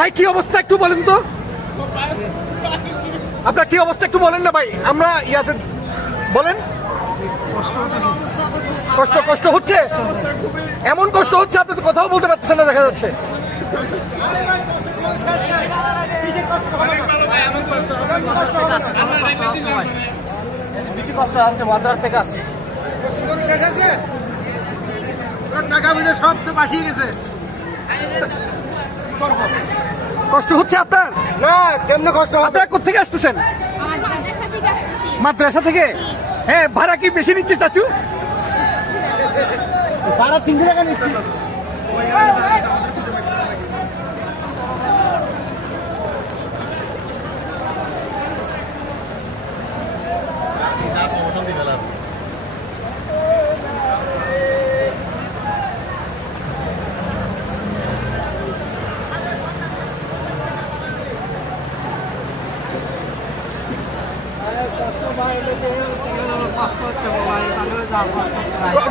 ভাই কি অবস্থা একটু বলেন তো। আপনার কি অবস্থা একটু বলেন না ভাই আমরা ইয়াতে বলেন। কষ্ট কষ্ট হচ্ছে? এমন কষ্ট হচ্ছে আপনি তো কথাও বলতে পারতেছেন না দেখা যাচ্ছে। বেশি কষ্ট মাদ্রাস থেকে আসছে টাকা পয়সা সব তো পাঠিয়ে গেছে। কষ্ট হচ্ছে আপনার? না কেমনে কষ্ট হবে? আপনারা কোথেকে আসতেছেন? মাদ্রাসা থেকে মাদ্রাসা থেকে? হ্যাঁ ভাড়া কি বেশি নিচ্ছে চাচু? ভাড়া তিনশো টাকা নিচ্ছি।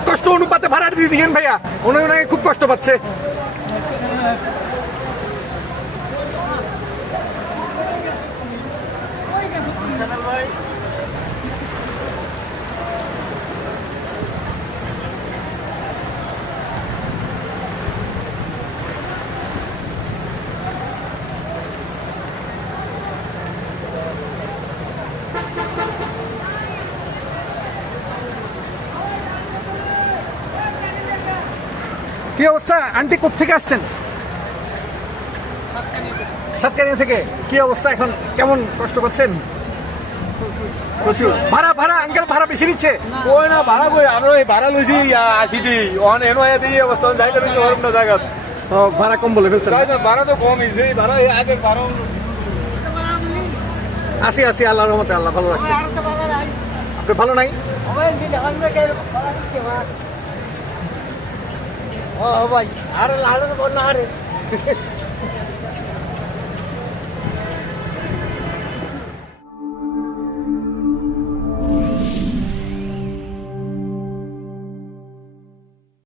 কষ্ট অনুপাতে ভাড়া দিয়ে দিয়েন ভাইয়া। ওনাকে খুব কষ্ট পাচ্ছে। কি অবস্থা? আন্টি কোথেকে আসছেন? সাতকানিয়া থেকে। কি অবস্থা এখন? কেমন কষ্ট পাচ্ছেন? ভাড়া ভাড়া আঙ্কেল ভাড়া বেশি নিচ্ছে। কই না ভাড়া কই? আমরা এই ভাড়া লইছি আসি দি অন এনো এ দিয়ে অবস্থা যাইতে দিতে পারব না জায়গা ভাড়া কম বলে ফেলছেন। ভাড়া তো কম ইছে ভাড়া এই আগে ভাড়া আসি আসি আল্লাহর রহমতে আল্লাহ ভালো রাখছে। আপনি ভালো নাই? ও ভাই আরে তো বন্যা আরে।